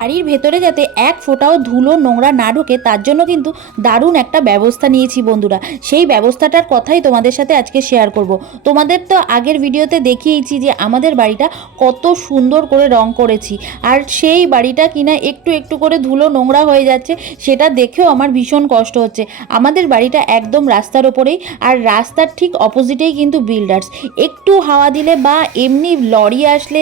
বাড়ির ভেতরে যাতে এক ফোঁটাও ধুলো নোংরা না ঢোকে তার জন্য কিন্তু দারুণ একটা ব্যবস্থা নিয়েছি বন্ধুরা। সেই ব্যবস্থাটার কথাই তোমাদের সাথে আজকে শেয়ার করব। তোমাদের তো আগের ভিডিওতে দেখিয়েছি যে আমাদের বাড়িটা কত সুন্দর করে রং করেছি, আর সেই বাড়িটা কিনা একটু একটু করে ধুলো নোংরা হয়ে যাচ্ছে, সেটা দেখেও আমার ভীষণ কষ্ট হচ্ছে। আমাদের বাড়িটা একদম রাস্তার ওপরেই, আর রাস্তার ঠিক অপোজিটেই কিন্তু বিল্ডার্স। একটু হাওয়া দিলে বা এমনি লরি আসলে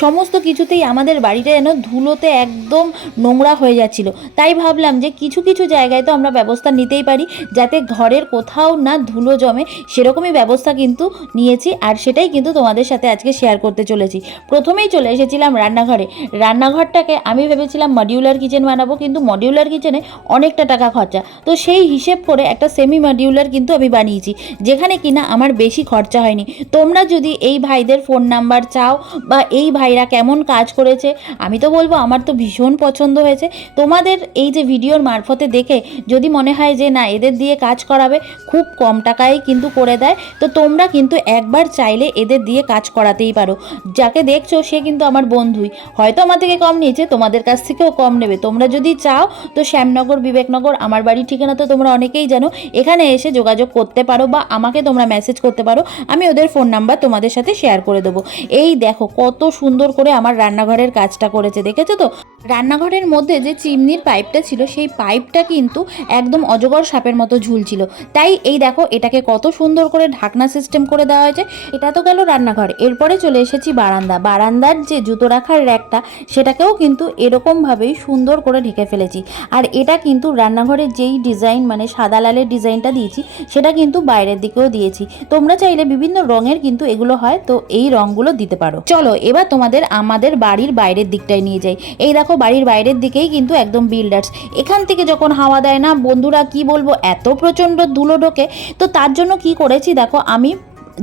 সমস্ত কিছুতেই আমাদের বাড়িটা যেন ধুলোতে একদম নোংরা হয়ে যাচ্ছিল। তাই ভাবলাম যে কিছু কিছু জায়গায় তো আমরা ব্যবস্থা নিতেই পারি যাতে ঘরের কোথাও না ধুলো জমে, সেরকমই ব্যবস্থা কিন্তু নিয়েছি, আর সেটাই কিন্তু তোমাদের সাথে আজকে শেয়ার করতে চলেছি। প্রথমেই চলে এসেছিলাম রান্নাঘরে। রান্নাঘরটাকে আমি ভেবেছিলাম মডিউলার কিচেন বানাবো, কিন্তু মডিউলার কিচেনে অনেকটা টাকা খরচা, তো সেই হিসেব করে একটা সেমি মডিউলার কিন্তু আমি বানিয়েছি, যেখানে কিনা আমার বেশি খরচা হয়নি। তোমরা যদি এই ভাইদের ফোন নাম্বার চাও বা এই ভাইরা কেমন কাজ করেছে, আমি তো বলবো আমার তো ভীষণ পছন্দ হয়েছে। তোমাদের এই যে ভিডিওর মারফতে দেখে যদি মনে হয় যে না এদের দিয়ে কাজ করাবে, খুব কম টাকায় কিন্তু করে দেয়, তো তোমরা কিন্তু একবার চাইলে এদের দিয়ে কাজ করাতেই পারো। যাকে দেখছো সে কিন্তু আমার বন্ধুই, হয়তো আমার থেকে কম নিয়েছে, তোমাদের কাছ থেকেও কম নেবে। তোমরা যদি চাও তো শ্যামনগর, বিবেকনগর, আমার বাড়ির ঠিকানা তো তোমরা অনেকেই জানো, এখানে এসে যোগাযোগ করতে পারো বা আমাকে তোমরা মেসেজ করতে পারো, আমি ওদের ফোন নাম্বার তোমাদের সাথে শেয়ার করে দেবো। এই দেখো কত সুন্দর করে আমার রান্নাঘরের কাজটা করেছে, দেখেছো তো? রান্নাঘরের মধ্যে যে চিমনির পাইপটা ছিল সেই পাইপটা কিন্তু একদম অজগর সাপের মতো ঝুলছিল, তাই এই দেখো এটাকে কত সুন্দর করে ঢাকনা সিস্টেম করে দেওয়া হয়েছে। এটা তো গেল রান্নাঘর। এরপরে চলে এসেছি বারান্দা। বারান্দার যে জুতো রাখার র্যাকটা সেটাকেও কিন্তু এরকমভাবেই সুন্দর করে ঢেকে ফেলেছি, আর এটা কিন্তু রান্নাঘরের যেই ডিজাইন মানে সাদা লালের ডিজাইনটা দিয়েছি সেটা কিন্তু বাইরের দিকেও দিয়েছি। তোমরা চাইলে বিভিন্ন রঙের কিন্তু এগুলো হয়, তো এই রঙগুলো দিতে পারো। চলো এবার তোমাদের আমাদের বাড়ির বাইরের দিকটায় নিয়ে যাই। এই দেখো বাড়ির বাইরের দিকেই কিন্তু একদম বিল্ডার্স। এখান থেকে যখন হাওয়া দেয় না বন্ধুরা, কি বলবো, এত প্রচণ্ড ধুলো ঢোকে। তো তার জন্য কি করেছি দেখো, আমি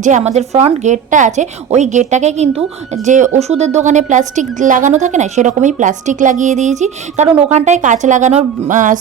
যে আমাদের ফ্রন্ট গেটটা আছে ওই গেটটাকে কিন্তু যে ওষুধের দোকানে প্লাস্টিক লাগানো থাকে না, সেরকমই প্লাস্টিক লাগিয়ে দিয়েছি, কারণ ওখানটায় কাঁচ লাগানোর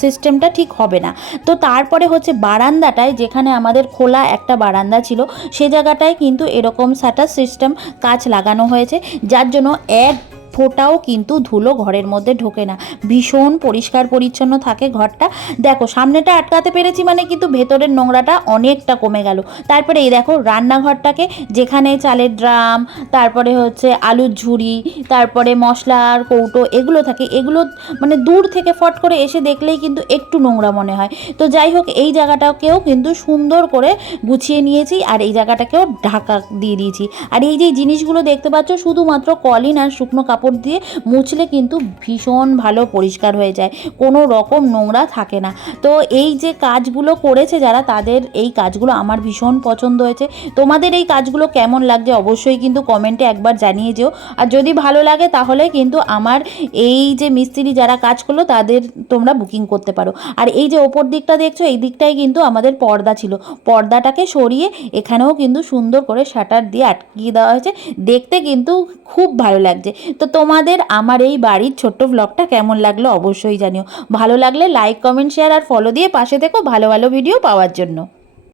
সিস্টেমটা ঠিক হবে না। তো তারপরে হচ্ছে বারান্দাটায়, যেখানে আমাদের খোলা একটা বারান্দা ছিল, সে জায়গাটায় কিন্তু এরকম শাটার সিস্টেম কাঁচ লাগানো হয়েছে, যার জন্য এক ফোটাও কিন্তু ধুলো ঘরের মধ্যে ঢোকে না, ভীষণ পরিষ্কার পরিচ্ছন্ন থাকে ঘরটা। দেখো সামনেটা আটকাতে পেরেছি মানে কিন্তু ভেতরের নোংরাটা অনেকটা কমে গেল। তারপরে এই দেখো রান্নাঘরটাকে, যেখানে চালের ড্রাম, তারপরে হচ্ছে আলুর ঝুড়ি, তারপরে মশলার কৌটো এগুলো থাকে, এগুলো মানে দূর থেকে ফট করে এসে দেখলেই কিন্তু একটু নোংরা মনে হয়। তো যাই হোক এই জায়গাটাকেও কিন্তু সুন্দর করে গুছিয়ে নিয়েছি, আর এই জায়গাটাকেও ঢাকা দিয়ে দিয়েছি। আর এই যে জিনিসগুলো দেখতে পাচ্ছ শুধুমাত্র কলিন আর শুকনো কাপড় দিয়ে মুছলে কিন্তু ভীষণ ভালো পরিষ্কার হয়ে যায়, কোনো রকম নোংরা থাকে না। তো এই যে কাজগুলো করেছে যারা, তাদের এই কাজগুলো আমার ভীষণ পছন্দ হয়েছে। তোমাদের এই কাজগুলো কেমন লাগছে অবশ্যই কিন্তু কমেন্টে একবার জানিয়ে যেও। আর যদি ভালো লাগে তাহলে কিন্তু আমার এই যে মিস্ত্রি যারা কাজ করলো তাদের তোমরা বুকিং করতে পারো। আর এই যে ওপর দিকটা দেখছো, এই দিকটায় কিন্তু আমাদের পর্দা ছিল, পর্দাটাকে সরিয়ে এখানেও কিন্তু সুন্দর করে শাটার দিয়ে আটকিয়ে দেওয়া হয়েছে, দেখতে কিন্তু খুব ভালো লাগছে। তো তোমাদের আমার এই বাড়ির ছোট্ট ব্লগটা কেমন লাগলো অবশ্যই জানিও। ভালো লাগলে লাইক, কমেন্ট, শেয়ার আর ফলো দিয়ে পাশে থেকো ভালো ভালো ভিডিও পাওয়ার জন্য।